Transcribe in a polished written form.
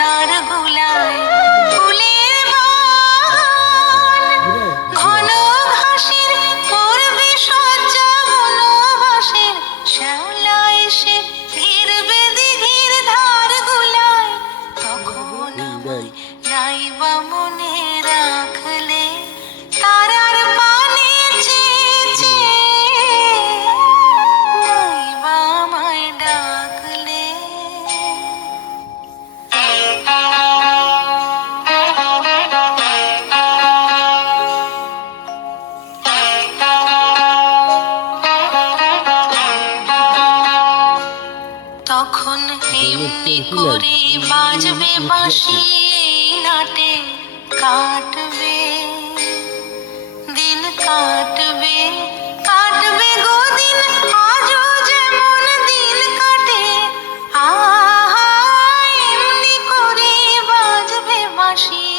তার গুলায় ফুলের বান, ঘন ঘাসের পড়বে সজ্জা বনবাসের, শ্যাওলা এসে ঘিরবে দিঘির ধার গুলায়। তখন আমায় নাইবা মনে রাখলে তারার পানে চেয়ে চেয়ে, নাইবা আমায় ডাকলে। তখন এমনি করে বাজবে বাঁশি, এই নাটে কাটবে দিন, কাটবে কাটবে গো দিন, আজও যেমন দিন কাটে। আহা, এমনি করে বাজবে বাঁশি।